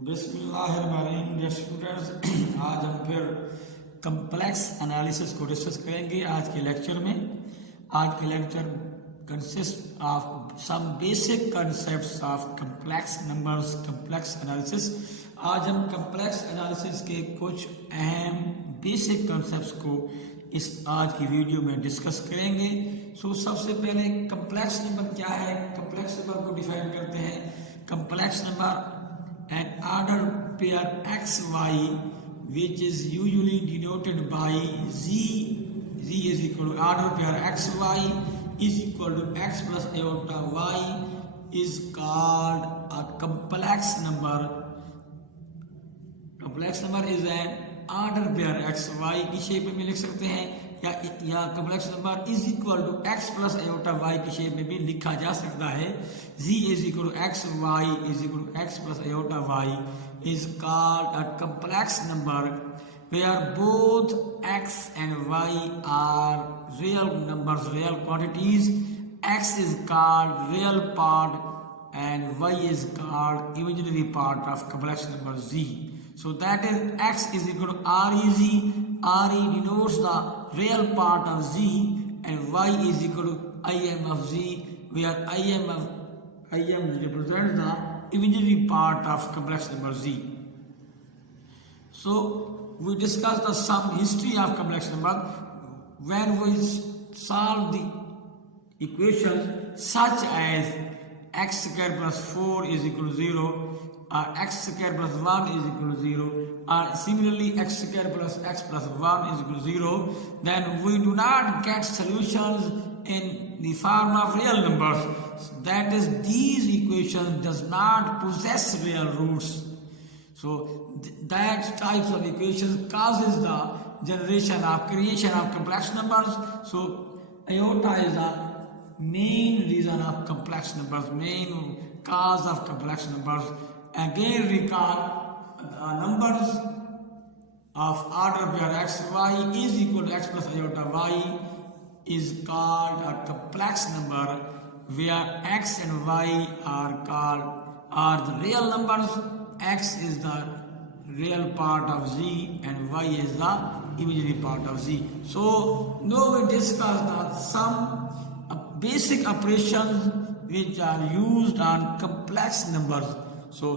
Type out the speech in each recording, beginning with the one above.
बिस्मिल्लाहिर्रहमानिर्रहीम dear students, आज हम फिर कम्प्लेक्स एनालिसिस को डिस्कस करेंगे। आज के lecture consist of some basic concepts of complex numbers, complex analysis. आज हम कम्प्लेक्स एनालिसिस के कुछ अहम बेसिक कंसेप्ट्स को इस आज की वीडियो में डिस्कस करेंगे। सबसे पहले कम्प्लेक्स नंबर क्या है? कम्प्लेक्स नंबर को डिफाइन करते हैं। Complex number an ordered pair xy which is usually denoted by z is equal to ordered pair xy is equal to x plus iota y is called a complex number. Complex number is an ordered pair xy की shape में लिख सकते हैं या complex number is equal to x plus iota y की shape में भी लिखा जा सकता है। z is equal to x, y is equal to x plus iota y is called a complex number where both x and y are real numbers, real quantities. x is called real part and y is called imaginary part of complex number z. So that is x is equal to REZ. RE denotes the real part of z and y is equal to IM of z, where IM represents the imaginary part of complex number z. So we discussed the some history of complex number when we solve the equations such as x square plus 4 is equal to 0 or x square plus 1 is equal to 0 or similarly x square plus x plus 1 is equal to 0, then we do not get solutions in the form of real numbers. That is, these equations does not possess real roots. So that types of equations causes the creation of complex numbers. So iota is the main reason of complex numbers, main cause of complex numbers. Again recall numbers of order where x y is equal to x plus iota y is called a complex number where x and y are the real numbers. X is the real part of z and y is the imaginary part of z. So now we discuss some basic operations which are used on complex numbers. So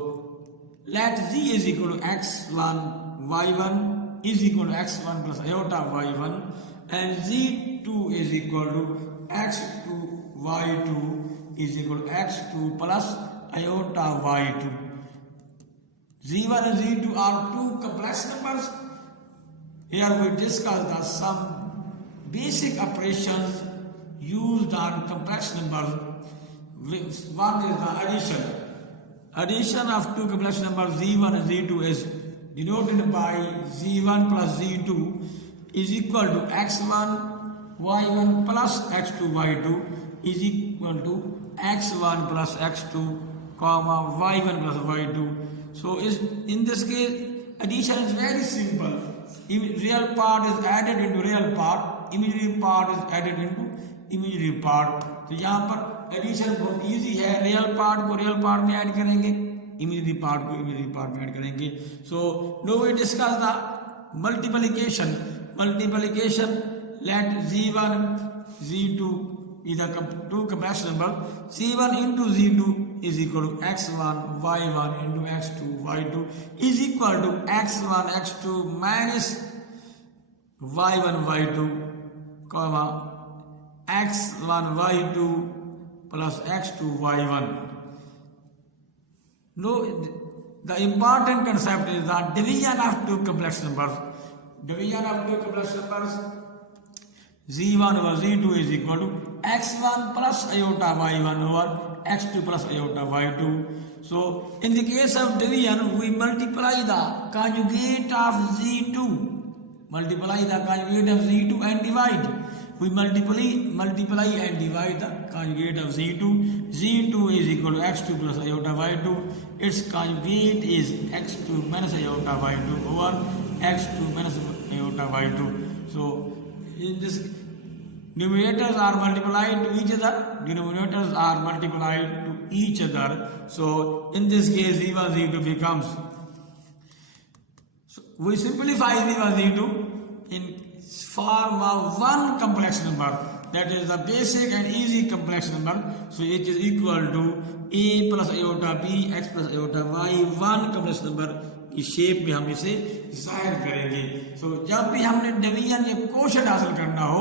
let z is equal to x1 y1 is equal to x1 plus iota y1 and z2 is equal to x2 y2 is equal to x2 plus iota y2. z1 and z2 are two complex numbers. Here we discuss the some basic operations used on complex numbers. One is the addition. Addition of two complex numbers z1 and z2 is denoted by z1 plus z2 is equal to x1 y1 plus x2 y2 is equal to x1 plus x2 comma y1 plus y2. So in this case addition is very simple. Real part is added into real part, imaginary part is added into imaginary part. तो यहाँ पर addition बहुत easy है। Real part को real part में add करेंगे, imaginary part को imaginary part में ऐड करेंगे। So now we discuss the multiplication. Let z1 z2 is a two complex number. c1 into z2 is equal to x1 y1 into x2 y2 is equal to x1 x2 minus y1 y2 comma x1 y2 plus x2 y1. No, the important concept is the division of two complex numbers. Division of two complex numbers z1 over z2 is equal to x1 plus iota y1 over x2 plus iota y2. So in the case of division we multiply the conjugate of z2. Multiply the conjugate of z2 and divide. We multiply and divide the conjugate of z2. z2 is equal to x2 plus iota y2. Its conjugate is x2 minus iota y2 over x2 minus iota y2. So in this numerators are multiplied to each other, denominators are multiplied to each other. So in this case z1 z2 becomes, so we simplify z1 z2 in form of one complex number, that is the basic and easy complex number. So it is equal to a plus iota b x plus iota y, one complex number की shape में हम इसे जाहिर करेंगे. सो जब भी हमने division या कोशेंट हासिल करना हो,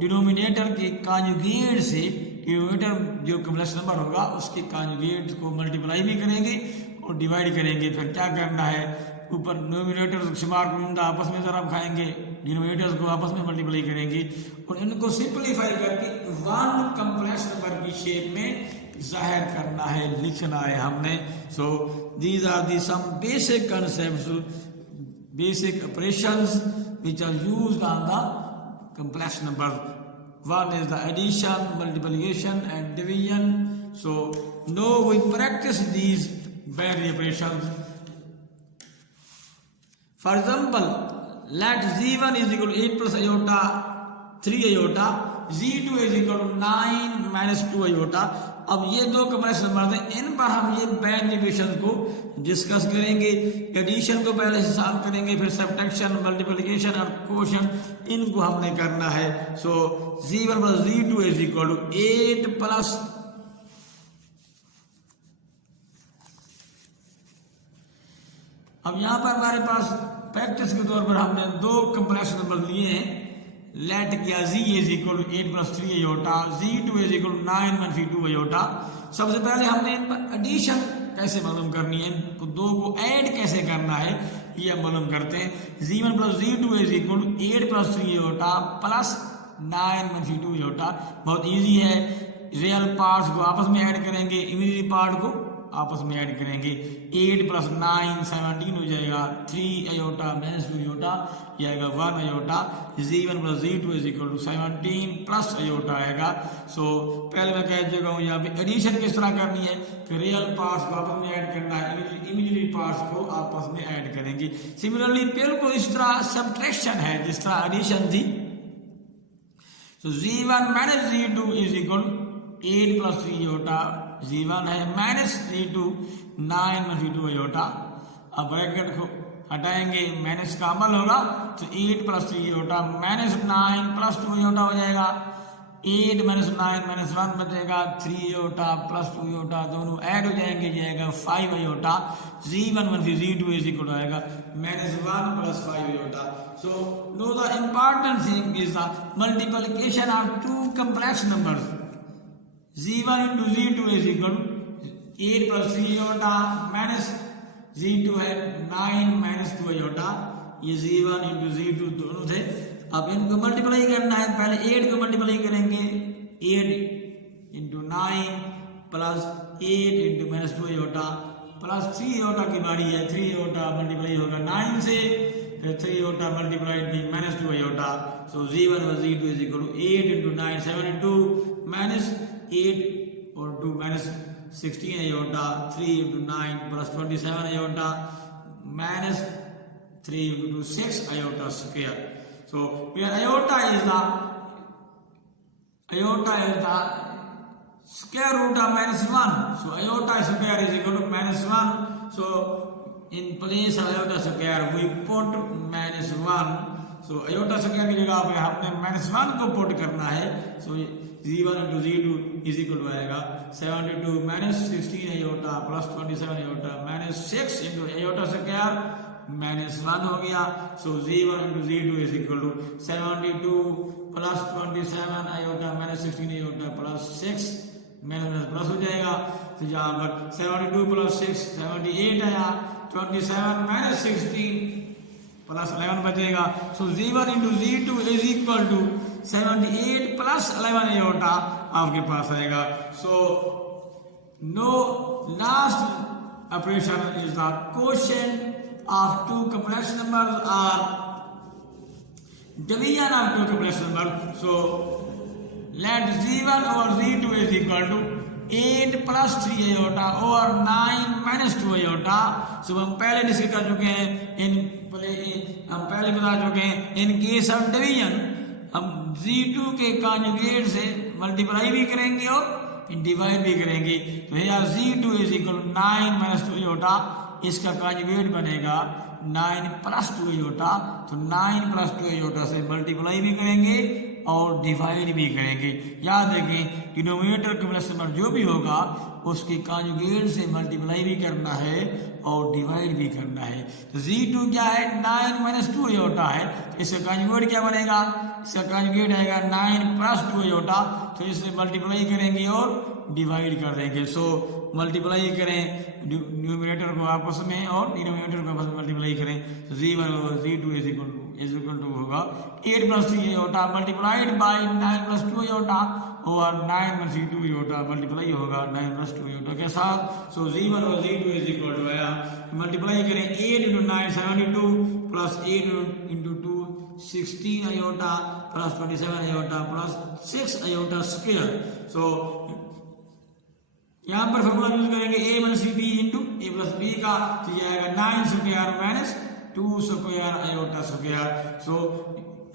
डिनोमिनेटर के कॉन्जुगेट से डिनोमिनेटर जो कॉम्प्लेक्स नंबर होगा उसके कॉन्जुगेट को मल्टीप्लाई भी करेंगे और डिवाइड करेंगे. फिर क्या करना है, ऊपर डिनोमिनेटर शुमार कुंदा आपस में ज़रा खाएंगे, डिनोमिनेटर्स को आपस में मल्टीप्लाई करेंगे और इनको सिंपलीफाई करके वन कॉम्प्लेक्स नंबर की शेप में जाहिर करना है, लिखना है हमने. So these are the some basic concepts, basic operations which are used on the complex number. One is the addition, multiplication and division. So now we practice these binary operations. For example, let z1 is equal to 8 plus iota 3 iota, z2 is equal to 9 minus 2 iota. अब ये दो complex number हैं, इन पर हम ये binary operation को discuss करेंगे. Addition को पहले से सॉल्व करेंगे, फिर सब्ट्रैक्शन, मल्टीप्लिकेशन और कोशेंट इनको हमने करना है. So z1 plus z2 is equal to 8 plus अब यहाँ पर हमारे पास प्रैक्टिस के तौर पर हमने दो कॉम्प्लेक्स नंबर लिए हैं. लेट किया z is equal to 8 plus 3 iota, z2 is equal to 9 minus 2 iota. सबसे पहले हमने इन पर एडिशन कैसे मालूम करनी है, इनको दो को ऐड कैसे करना है ये हम मालूम करते हैं. z1 plus z2 is equal to 8 plus 3 iota plus 9 minus 2 iota. बहुत इजी है. रियल पार्ट्स को आपस में ऐड करेंगे, इमेजिनरी पार्ट को आपस में ऐड करेंगे. 8 प्लस 9 17 हो जाएगा, 3 आयोटा माइनस 2 आयोटा ये आएगा 1 iota. z1 plus z2 is equal to 17 plus iota आएगा. सो पहले मैं कह चुका हूँ यहाँ पे एडिशन किस तरह करनी है कि रियल पार्ट्स को आपस में ऐड करना है, इमेजिनरी पार्ट्स को आपस में ऐड करेंगे. सिमिलरली बिल्कुल इस तरह सब्ट्रैक्शन है जिस तरह एडिशन थी. सो z1 minus z2 is equal 8 plus 3 iota, z1 है माइनस z2 9 माइनस 2 आयोटा. अब ब्रैकेट को हटाएंगे, माइनस का अमल होगा तो 8 plus 3 iota minus 9 plus 2 iota हो जाएगा. 8 माइनस 9 माइनस 1 बचेगा, 3 आयोटा प्लस 2 आयोटा दोनों ऐड हो जाएंगे, जाएगा 5 iota. z1 minus z2 is equal आएगा minus 1 plus 5 iota. So now the important thing is the multiplication of two complex numbers. z1 into z2 is equal to 8 plus 3 iota minus z2 है 9 minus 2 iota. ये z1 into z2 दोनों थे. अब इनको multiply करना है. पहले 8 को मल्टीप्लाई करेंगे, 8 into 9 plus 8 into minus 2 iota plus 3 iota की बारी है. 3 आयोटा मल्टीप्लाई होगा 9 से, फिर 3 iota multiplied by minus 2 iota. So z1 plus z2 is equal to 8 into 9 72 minus 8 और 2 minus 16 iota, 3 into 9 plus 27 iota minus 3 into 2 6 iota square. So where iota is the square root of minus 1. So iota square is equal to minus 1. So in place of iota square we put minus 1. So iota square की जगह पे हमने minus 1 को put करना है. So z1 into z2 is equal to आएगा 72 minus 16 iota plus 27 iota minus 6 into iota square minus 1 हो गया. सो z1 into z2 is equal to 72 plus 27 iota minus 16 iota plus 6 minus plus हो जाएगा. तो यहाँ पर 72 प्लस 6 78 आया, 27 माइनस 16 प्लस 11 बचेगा. So z1 into z2 is equal to 78 plus 11 iota आपके पास आएगा. So now last operation is the quotient of two complex numbers or division of two complex numbers. So let z1 over z2 is equal to 8 plus 3 iota over 9 minus 2 iota. So हम पहले discuss कर चुके हैं, हम पहले बता चुके हैं इन केस ऑफ डिवीजन हम z2 के कॉन्जुगेट से मल्टीप्लाई भी करेंगे और डिवाइड भी करेंगे तो यहाँ Z2 is equal 9 minus 2 iota, इसका कॉन्जुगेट बनेगा 9 प्लस 2 आयोटा, तो 9 प्लस 2 आयोटा से मल्टीप्लाई भी करेंगे और डिवाइड भी करेंगे। याद रखें डिनोमिनेटर कॉम्प्लेक्स नंबर जो भी होगा उसके कॉन्जुगेट से मल्टीप्लाई भी करना है और डिवाइड भी करना है। तो Z2 क्या है 9 माइनस 2 आयोटा है, तो इसका कॉन्जुगेट क्या बनेगा, इसका कॉन्जुगेट आएगा 9 प्लस 2 आयोटा, तो इसे मल्टीप्लाई करेंगे और डिवाइड कर देंगे। सो मल्टीप्लाई करें न्यूमरेटर को आपस में और डिनोमिनेटर को आपस में मल्टीप्लाई करें तो Z2 इज इक्वल टू होगा 8 plus 3 iota multiplied by 9 plus 2 iota और 9 प्लस 2 आयोटा मल्टीप्लाई होगा 9 प्लस 2 आयोटा के साथ। सो Z1 और Z2 इज इक्वल टू आया, मल्टीप्लाई करें 8 into 9 72 plus 8 into 2 16 iota plus 27 iota plus 6 iota square. So यहाँ पर फॉर्मूला यूज करेंगे a minus b into a plus B का, तो ये आएगा 9 square minus 2 square iota square. So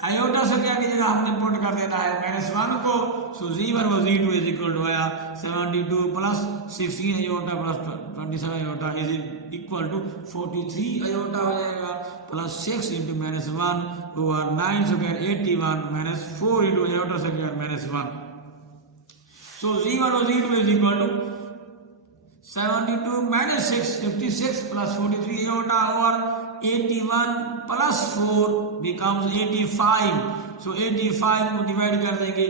iota square की जगह हमने पुट कर देना है -1 को। सो Z1 और Z2 इज इक्वल टू आया 72 plus 16 iota plus 27 iota is equal to 43 iota हो जाएगा plus 6 into -1 over 9 square 81 minus 4 into iota square -1। So Z1 और Z2 is equal to 72 minus 6 56 plus 43 iota और 81 प्लस 4 becomes 85। सो 85 को divide कर देंगे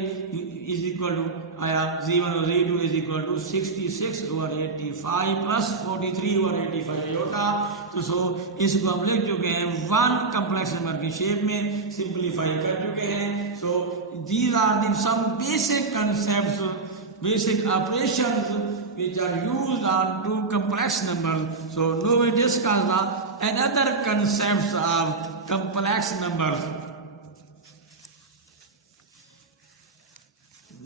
is equal to आया Z1 और Z2 is equal to 66 over 85 plus 43 over 85 iota. तो so इसको हम लिख चुके हैं 1 कॉम्प्लेक्स नंबर की शेप में, सिंपलीफाई कर चुके हैं। So these are the some basic concepts, basic operations which are used on two complex numbers. So now we discuss the another concepts of complex numbers.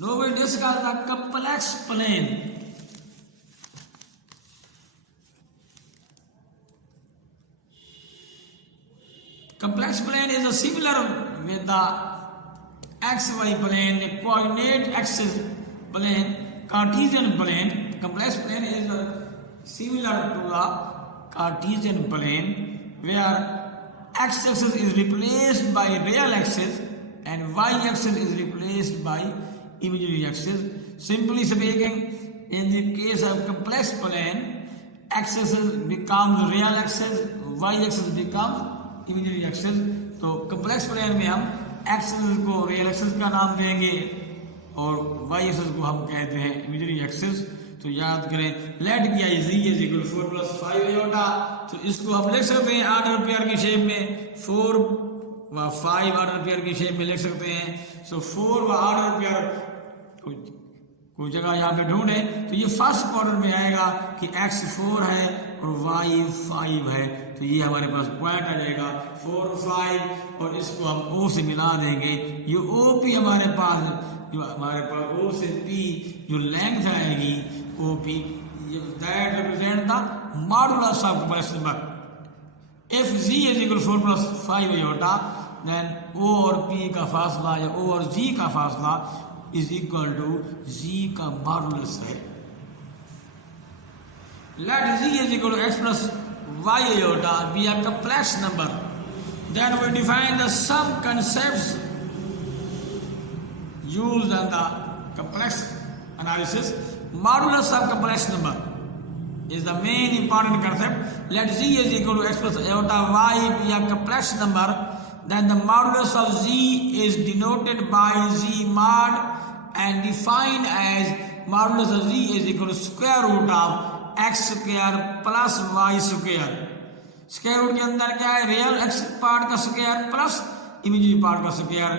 Now we discuss the complex plane. Complex plane is a similar with the xy plane, the coordinate axis plane, Cartesian plane. Complex plane is similar to the Cartesian plane where x-axis is replaced by real axis and y-axis is replaced by imaginary axis. Simply speaking, in the case of complex plane, x-axis becomes real axis, y-axis becomes imaginary axis. तो complex plane में हम x-axis को real axis का नाम देंगे और y-axis को हम कहते हैं imaginary axis। तो याद करें लेट किया Z is equal 4 plus 5 iota, तो इसको हम लिख सकते हैं ऑर्डर पेयर की शेप में, 4 व 5 ऑर्डर पेयर की शेप में लिख सकते हैं। सो 4 व ऑर्डर पेयर कोई जगह यहाँ पे ढूंढे तो ये फर्स्ट ऑर्डर में आएगा कि x 4 है और y 5 है, तो ये हमारे पास पॉइंट आ जाएगा 4 और 5 और इसको हम O से मिला देंगे। ये OP हमारे पास O से P जो लेंथ आएगी OP, that represent the modulus of complex number. If Z is equal to 4 plus 5 iota, then O और P का फासला या O और G का फासला is equal to Z का मॉडुलस है। Let Z is equal to x plus y iota be a complex number. Then we define the some concepts used in the complex analysis. Modulus of complex number is the main important concept. Let Z is equal to x plus iota y be a complex number. Then the modulus of Z is denoted by Z mod and defined as modulus of Z is equal to square root of x square plus y square. Square root के अंदर क्या है, real x part का square plus imaginary part का square,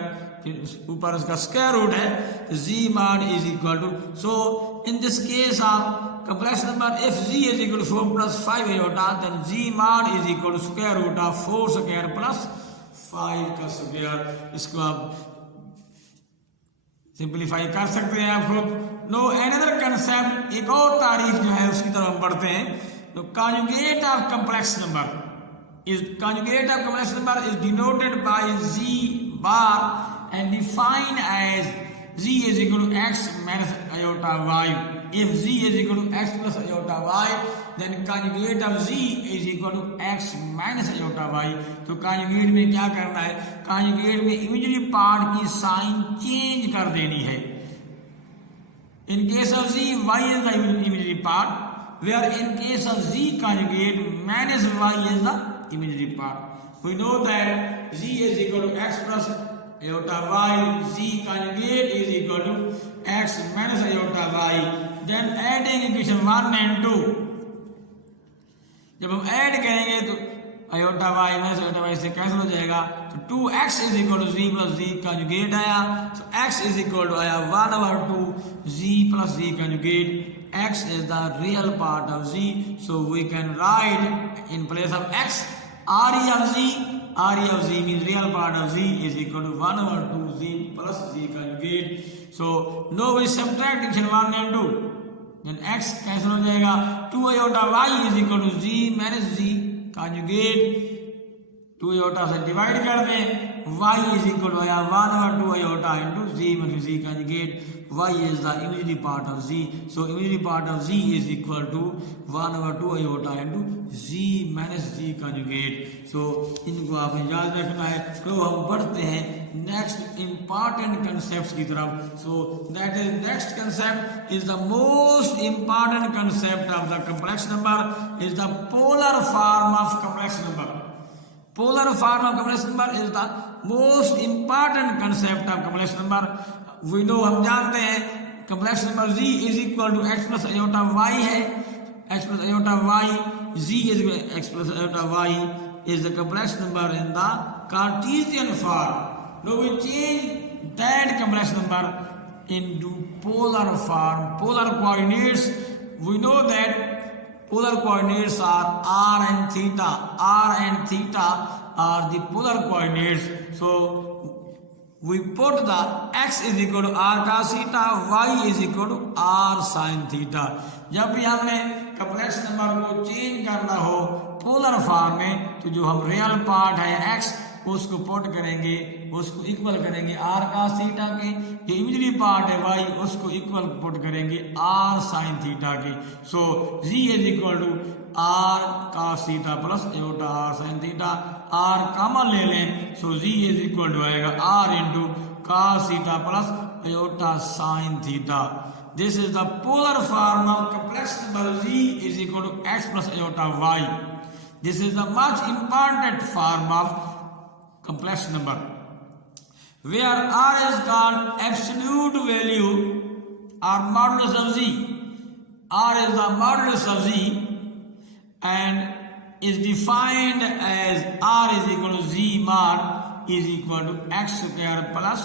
ऊपर उसका square root है, z mod is equal to, so in this case of complex number if z is equal to 4 plus 5 iota then z mod is equal to square root of 4 square plus 5 का square. इसको आप simplify कर सकते हैं आप खुद। No another concept, एक और तारीफ जो है उसकी तरफ हम बढ़ते हैं। तो conjugate of complex number is denoted by z bar and defined as z is equal to x minus iota y. if z is equal to x plus iota y, then conjugate of z is equal to x minus iota y. तो conjugate में क्या करना है, conjugate में imaginary part की sign change कर देनी है. In case of z, y is the imaginary part, where in case of z conjugate, minus y is the imaginary part. We know that z is equal to x plus iota y, z conjugate is equal to x minus iota y. Then adding equation 1 and 2. जब हम add करेंगे तो iota y minus iota y से cancel हो जाएगा, तो 2x is equal to z plus z conjugate आया, so x is equal to आया 1/2 z plus z conjugate. X is the real part of z, so we can write in place of x RE of z means real part of z is equal to 1/2 z plus z conjugate. So now we subtract equation 1 and 2. Then x cancel हो जाएगा, 2 iota y is equal to z minus z conjugate. 2 iota से divide कर दें, y is equal to 1/2 iota into z minus z conjugate. Y is the imaginary part of z, so imaginary part of z is equal to 1/2 iota into z minus z conjugate. So इनको आपने याद रखना है. तो हम बढ़ते हैं next important concepts की तरफ. So that is next concept is the most important concept of the complex number is the polar form of complex number. Polar form of complex number is the most important concept of complex number. We know, हम जानते हैं complex number z is equal to x plus iota y है, x plus iota y, z is equal to x plus iota y is the complex number in the Cartesian form. Now we change that complex number into polar form. Polar coordinates, we know that polar coordinates are r and theta. R and theta are the polar coordinates. So we put the x is equal to r cos theta, y is equal to r sin theta. जब भी हमने complex number को change करना हो polar form में, तो जो हम रियल पार्ट है x उसको पुट करेंगे, उसको इक्वल करेंगे r cos थीटा के, जो इमेजिनरी पार्ट है y उसको इक्वल पुट करेंगे r sin थीटा के. So z is equal to r cos theta plus iota r sin theta. r common ले लें, so z is equal to आएगा r into cos theta plus iota sin theta. This is the polar form of complex number z is equal to x plus iota y. This is the much important form of complex number, where r is called absolute value or modulus of z. R is the modulus of z and is defined as r is equal to z mod is equal to x square plus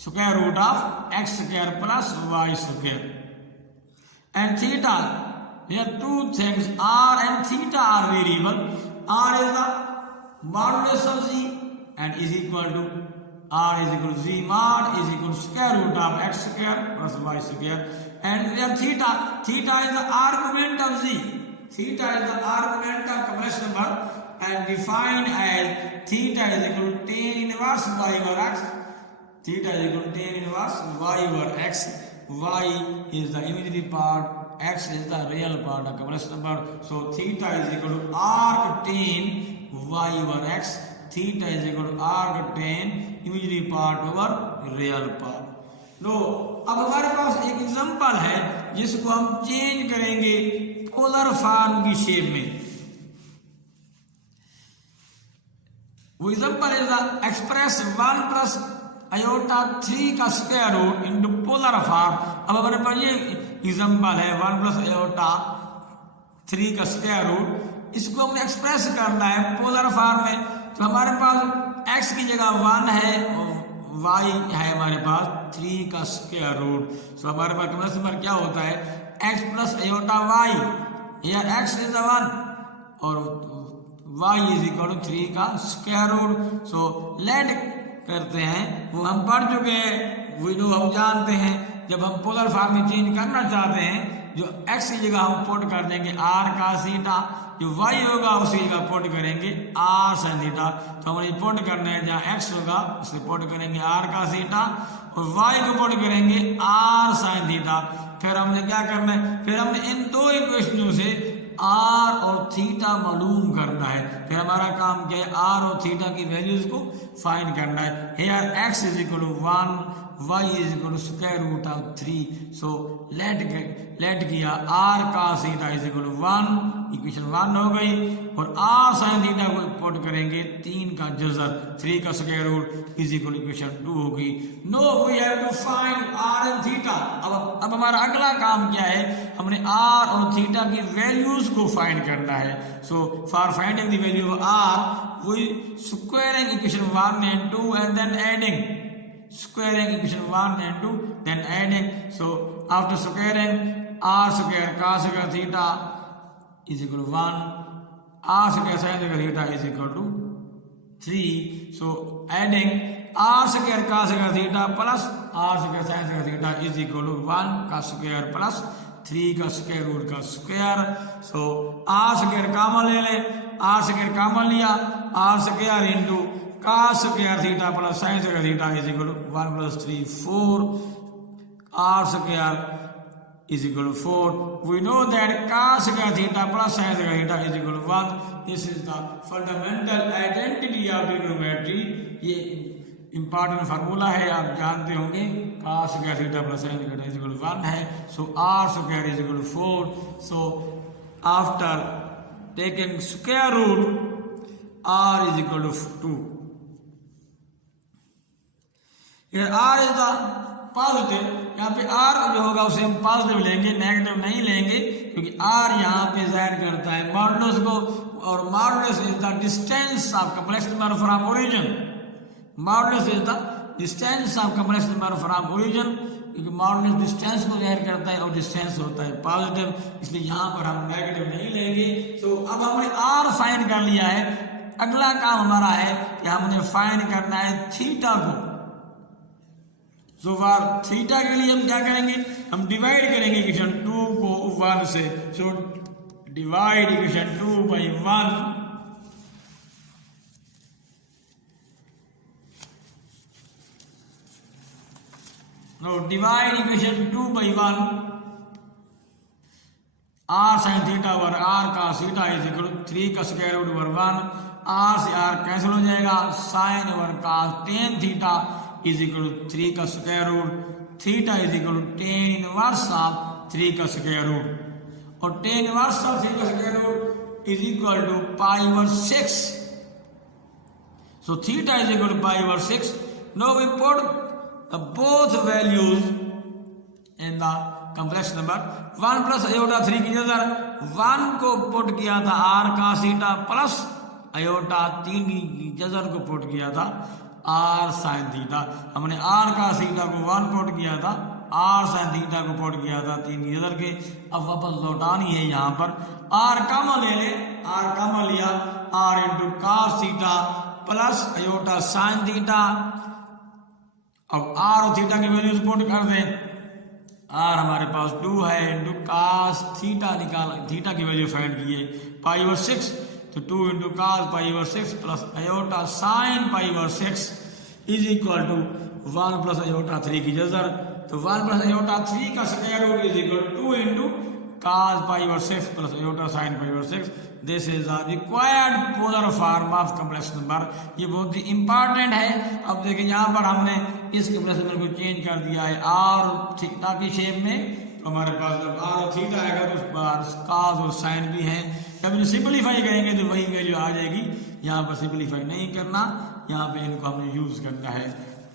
square root of x square plus y square. And theta, here two things, r and theta are variable. R is the modulus of z and is equal to r is equal to z mod is equal to square root of x square plus y square. And here theta is the argument of z. Theta is the argument of complex number and defined as theta is equal to tan inverse y over x. Theta is equal to tan inverse y over x. Y is the imaginary part, x is the real part of complex number. So theta is equal to arc tan y over x. Theta is equal to arc tan imaginary part over real part. लो अब हमारे पास एक example है जिसको हम change करेंगे polar form की shape में. वो example is the express 1 plus iota 3 का square root into polar form. अब हमारे पास ये एग्जांपल है 1 प्लस iota 3 का स्क्वायर रूट, इसको हमने एक्सप्रेस करना है पोलर फॉर्म में. तो हमारे पास x की जगह 1 है और y है हमारे पास 3 का स्क्वायर रूट. तो हमारे पास complex number क्या होता है, x प्लस iota y, या x इज 1 और y इज इक्वल टू 3 का स्क्वायर रूट. सो लेट करते हैं, वो हम पढ़ चुके हैं, वो हम जानते हैं. जब हम पोलर फॉर्म में चेंज करना चाहते हैं, जो x की जगह हम पुट कर देंगे r cos थीटा, जो y होगा उसकी जगह पुट करेंगे r sin थीटा. तो हमें पुट करना है, जहाँ x होगा उसे पुट करेंगे r cos थीटा और y को पुट करेंगे r sin थीटा. फिर हमने क्या करना है, फिर हमने इन दो इक्वेशनों से आर और थीटा मालूम करना है। फिर हमारा काम क्या है, आर और थीटा की वैल्यूज को फाइंड करना है। Here x is equal to 1, y is equal to square root of 3। So let किया r cos theta is equal to 1, equation 1 हो गई, और आर साइन थीटा को पुट करेंगे 3 का जजर, 3 का square root is equal equation 2 होगी। Now we have to find r and theta. अब हमारा अगला काम क्या है, हमने आर और थीटा की वैल्यूज को फाइंड करना है। So for finding the value of r we squaring equation 1 and 2 and then adding, squaring equation 1 and 2 then adding. So after squaring, r square cos square theta is equal to 1, r square sin square theta is equal to 3. So adding r square cos square theta plus r square sin square theta is equal to 1 का square plus 3 का square root का square. सो r square common ले ले, r square common लिया, r square into cos square theta plus sin square theta is equal to 1 plus 3 4, r square is equal to 4. We know that cos square theta plus sin square theta is equal to 1. This is the fundamental identity of trigonometry. ये important formula है, आप जानते होंगे, cos square theta plus sin square theta is equal to 1 है। So r square is equal to 4. So after taking square root, r is equal to 2. Here r is the positive, यहाँ पे r जो होगा उसे हम positive लेंगे, negative नहीं लेंगे, क्योंकि r यहाँ पे जाहिर करता है मॉडुलस को, और modulus is the distance of complex number from origin. Modulus is the distance of complex number from origin, क्योंकि मॉडुलस डिस्टेंस को जाहिर करता है और डिस्टेंस होता है पॉजिटिव, इसलिए यहाँ पर हम नेगेटिव नहीं लेंगे। तो अब हमने r फाइंड कर लिया है, अगला काम हमारा है कि हमने फाइंड करना है थीटा को। सो फॉर थीटा के लिए हम क्या करेंगे, हम डिवाइड करेंगे इक्वेशन 2 को 1 से। So divide equation 2 by 1, now divide equation 2 by 1, r sin theta over r cos theta is equal to 3 का स्क्वायर रूट ओवर 1, r से r कैंसिल हो जाएगा, sin over cos tan theta is equal to 3 का square root, theta is equal to tan inverse of 3 का square root, और tan inverse of 3 का square root is equal to pi over 6। So theta is equal to pi over 6। Now we put the both values in the complex number. 1 plus iota 3 की जगह 1 को put किया था r cos theta plus iota 3 की जगह को put किया था r sin थीटा। हमने r cos थीटा को 1 पुट किया था, r sin थीटा को पुट किया था 3 की जगह के। अब वापस लौटानी है, यहाँ पर r कॉमन ले ले, r कॉमन लिया, r into cos theta plus iota sin theta. अब r और थीटा की वैल्यूज पुट कर दें, r हमारे पास 2 है, इंटू cos थीटा निकाल, थीटा की वैल्यू फाइंड किए पाई ओवर 6, तो 2 into cos pi over 6 plus iota sine pi over 6 is equal to 1 plus iota 3 की जजर। तो 1 प्लस आयोटा 3 का square root is equal to 2 into cos pi over 6 plus iota sine pi over 6। This is the required polar form of complex number. ये बहुत ही important है। अब देखिए यहाँ पर हमने इस कॉम्प्लेक्स नंबर को चेंज कर दिया है r थीटा की शेप में, तो हमारे पास जब r और थीटा आएगा तो उस पर cos और साइन भी है। जब इन्हें सिंपलीफाई करेंगे तो वही वैल्यू आ जाएगी। यहाँ पर सिंपलीफाई नहीं करना, यहाँ पे इनको हमने यूज करना है।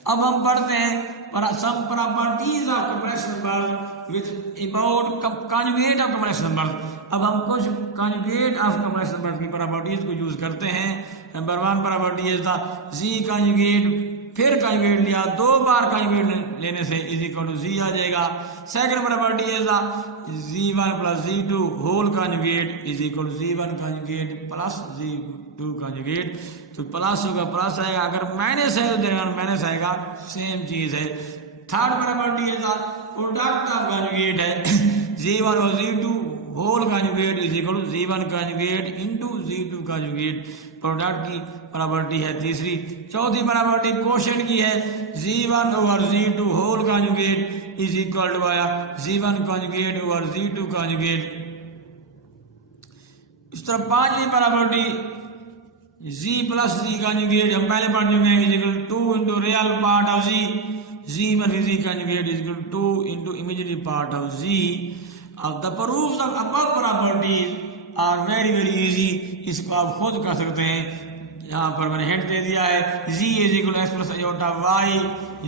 अब हम पढ़ते हैं some properties of complex numbers with about conjugate of complex numbers। अब हम कुछ conjugate of complex numbers की प्रॉपर्टीज को यूज करते हैं। नंबर 1 प्रॉपर्टी है z conjugate, फिर conjugate लिया, 2 बार conjugate लेने से इज इक्वल टू z आ जाएगा। सेकंड प्रॉपर्टी है z1 plus z2 whole conjugate is equal to z1 conjugate plus z2 conjugate। तो प्लस होगा प्लस आएगा, अगर माइनस है तो माइनस आएगा, सेम चीज है। थर्ड प्रॉपर्टी है प्रोडक्ट ऑफ conjugate है z1 और z2 whole conjugate is equal to z1 conjugate into z2 conjugate। Product की प्रॉपर्टी है तीसरी। चौथी प्रॉपर्टी क्वोशिएंट की है z1 over z2 whole conjugate is equal to आया Z1 conjugate over Z2 conjugate. इस तरह पांचवी property Z plus Z conjugate हम पहले पढ़ चुके हैं, is equal 2 into real part of Z minus Z conjugate is equal 2 into imaginary part of Z। अब the proofs of above properties are very very easy, इसको आप खुद कर सकते हैं। यहाँ पर मैंने हिंट दे दिया है, Z is equal x plus iota y,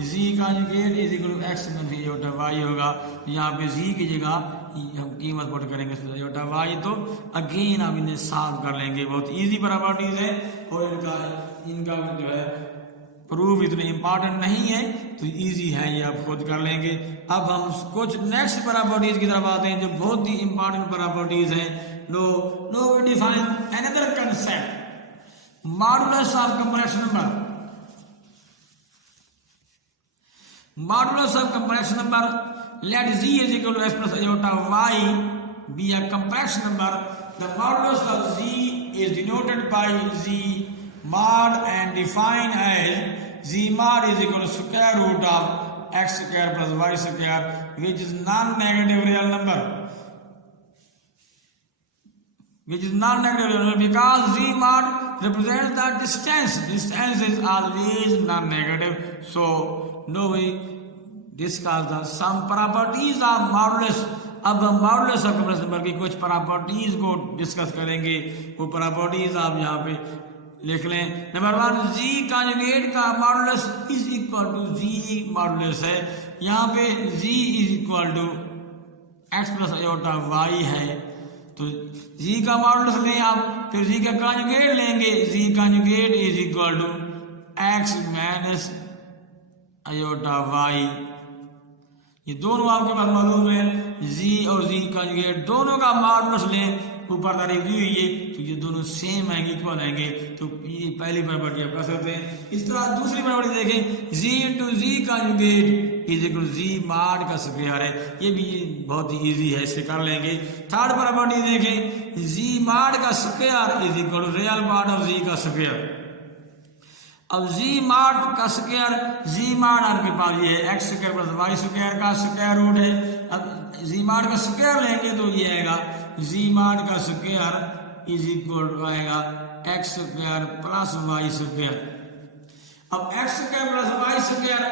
Z conjugate is equal x minus iota y होगा। यहाँ पे Z की जगह हम कीमत पुट करेंगे आयोटा वाई, तो अगेन आप इन्हें सॉल्व कर लेंगे। बहुत इजी प्रॉपर्टीज है और इनका जो है प्रूफ इतने इंपॉर्टेंट नहीं है, तो इजी है, ये आप खुद कर लेंगे। अब हम कुछ नेक्स्ट प्रॉपर्टीज की तरफ आते हैं जो बहुत ही इंपॉर्टेंट प्रॉपर्टीज हैं। Now we define another concept modulus of complex number. Modulus of complex number, let Z is equal to x plus iota y be a complex number. The modulus of Z is denoted by Z mod and defined as Z mod is equal to square root of x square plus y square, which is non-negative real number. Which is non-negative real number because Z mod represents the distance. Distance is always non-negative. So no way discuss the some properties of modulus। अब हम modulus of complex number की कुछ properties को discuss करेंगे। वो properties आप यहाँ पे लिख लें। नंबर 1, Z कॉन्जुगेट का modulus is equal to Z modulus है। यहाँ पे Z is equal to x plus iota y है, तो Z का मॉडुलस लें आप, फिर Z का कॉन्जुगेट लेंगे। Z conjugate is equal to x minus iota y. ये दोनों आपके पास मालूम है, Z और Z कॉन्जुगेट दोनों का मॉडुलस लें, ऊपर तारीफ दी हुई है, तो ये दोनों सेम आएंगे, इक्वल आएंगे, तो ये पहली प्रॉपर्टी आप कर सकते हैं। इस तरह दूसरी प्रॉपर्टी देखें, Z into Z conjugate is equal Z mod का स्क्वायर है, ये भी बहुत ही इजी है, इसे कर लेंगे। थर्ड प्रॉपर्टी देखें, Z मॉड का square is equal to real part of Z का स्क्वायर। अब Z मॉड का स्क्वायर, Z मॉड आपके पास ये है x square plus y square का स्क्वायर रूट है। अब Z मॉड का स्क्वायर लेंगे तो ये आएगा Z मॉड का स्क्वायर इज इक्वल टू आएगा x square plus y square. अब x square plus y square,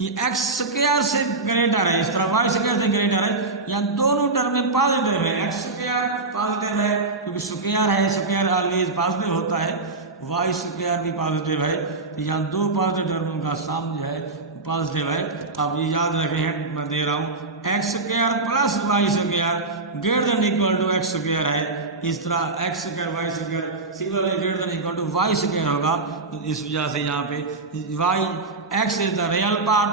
ये एक्स स्क्वायर से ग्रेटर है, इस तरह वाई स्क्वायर से ग्रेटर है, यहाँ दोनों टर्म में पॉजिटिव है। एक्स स्क्वायर पॉजिटिव है क्योंकि स्क्वायर है, स्क्वायर ऑलवेज पॉजिटिव होता है, वाई स्क्वायर भी पॉजिटिव है, तो यहाँ दो पॉजिटिव टर्मों का सम जो है पॉजिटिव है। अब ये याद रखें, मैं दे रहा हूँ x square plus y square greater than equal to x square है। इस तरह x square y square similarly greater than equal to y square होगा, तो इस वजह से यहाँ पे y x is the real part,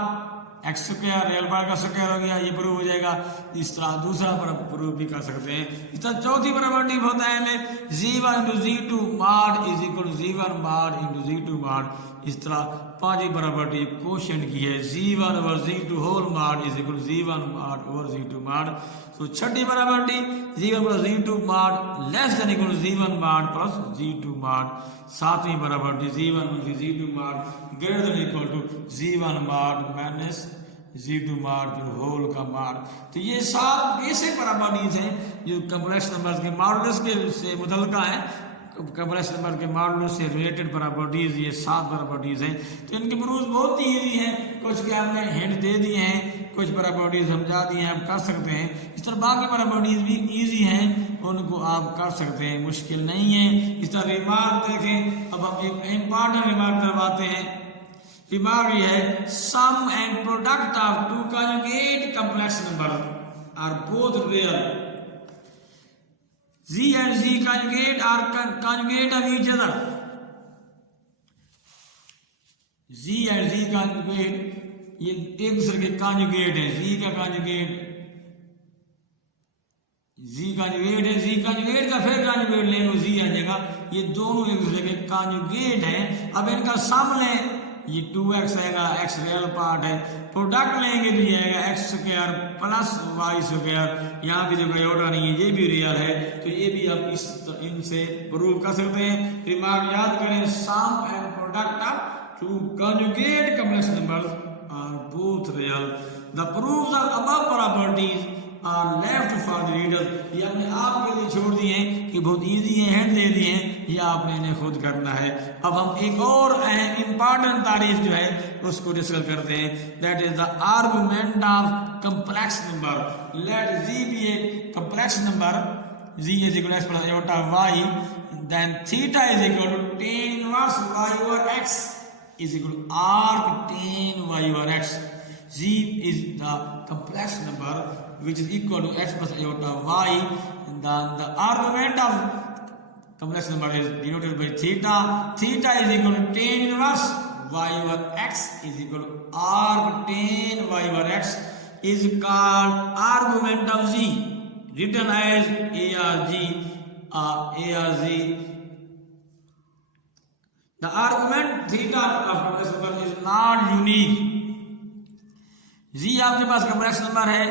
x square real part का स्क्वायर हो गया, ये प्रूव हो जाएगा। इस तरह दूसरा प्रूव भी कर सकते हैं। इस तरह चौथी प्रॉपर्टी होता है हमें Z1 into Z2 mod is equal to Z1 mod into Z2 mod. इस तरह पांचवी प्रॉपर्टी क्वेश्चन की है, Z1 over Z2 whole mod is equal to Z1 mod over Z2 mod. तो छठी property Z1 plus Z2 mod less than equal to Z1 mod plus Z2 mod. सातवीं property Z1 plus Z2 mod greater than equal to Z1 mod minus Z2 mod फिर whole का mod. तो ये सात basic properties हैं जो complex numbers के modulus के से मुतल्लिका है। कॉम्प्लेक्स नंबर के मॉडुलस से रिलेटेड प्रॉपर्टीज ये सात प्रॉपर्टीज हैं, तो इनके प्रूफ बहुत ही ईजी हैं। कुछ के हमने हिंट दे दिए हैं, कुछ प्रॉपर्टीज समझा दिए हैं, आप कर सकते हैं। इस तरह बाकी प्रॉपर्टीज भी इजी हैं, उनको आप कर सकते हैं, मुश्किल नहीं है। इस तरह रिमार्क देखें, अब हम एक इंपॉर्टेंट रिमार्क करवाते हैं। रिमार्क ये है, sum and product of two conjugate complex number are both real. Z and Z conjugate are conjugate of each other. Z and Z conjugate ये एक दूसरे के कॉन्जुगेट है। Z का कॉन्जुगेट Z कॉन्जुगेट है, Z कॉन्जुगेट का फिर conjugate लेंगे Z आ जाएगा। ये दोनों एक दूसरे के कॉन्जुगेट हैं। अब इनका सम लें, ये 2x आएगा, x रियल पार्ट है। प्रोडक्ट लेंगे तो ये आएगा x square plus y square, यहाँ की जगह आयोटा नहीं है, ये भी रियल है, तो ये भी आप इनसे प्रूव कर सकते हैं। रिमार्क याद करें, sum and product of two conjugate complex numbers are both real. The proofs of above properties are left for the reader. ये हमने आपके लिए छोड़ दिए हैं कि बहुत इजी है, हैंड दे दिए हैं, ये आपने इन्हें खुद करना है। अब हम एक और इंपॉर्टेंट तारीफ जो है उसको डिस्कस करते हैं, that is the argument of complex number. Let z be a complex number, z is equal x plus iota y, then theta is equal to tan inverse y over x is equal to arc tan y over x. G is the complex number which is equal to x plus iota y. Then the argument of complex number is denoted by theta. Theta is equal to tan inverse y over x is equal to arc tan y over x is called argument of G, written as ARG. The argument theta of complex number is not unique. Z आपके पास complex number है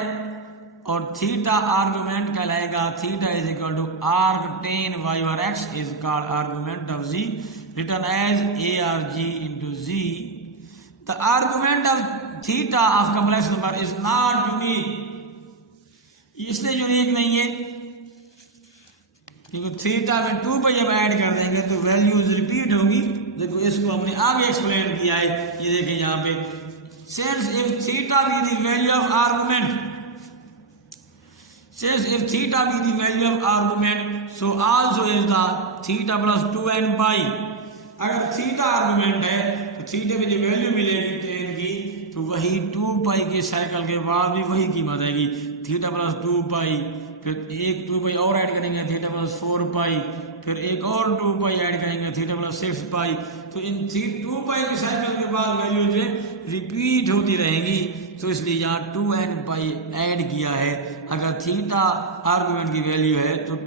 और theta argument कहलाएगा। Theta is equal to arc tan y over x is called argument of z, written as a r g into z. The argument of theta of complex number is not unique. इसलिए unique नहीं है क्योंकि theta में 2 पर जब add कर देंगे तो वैल्यूज रिपीट होगी। देखो इसको हमने आगे एक्सप्लेन किया है, ये देखिए यहाँ पे, since if theta be the value of argument, so also is the theta plus 2n pi। अगर थीटा आर्गुमेंट है तो थीटा में जो वैल्यू मिलेगी टेन की तो वही 2 पाई के साइकिल के बाद भी वही कीमत आएगी, थीटा प्लस 2 पाई, फिर एक 2 पाई और ऐड करेंगे थीटा प्लस 4 पाई, फिर एक और 2 पाई ऐड करेंगे थीटा प्लस 6 पाई। तो इन 2 पाई के साइकिल के बाद वैल्यू जो रिपीट होती रहेगी, तो इसलिए यहाँ 2n पाई ऐड किया है। अगर थीटा आर्गुमेंट की वैल्यू है तो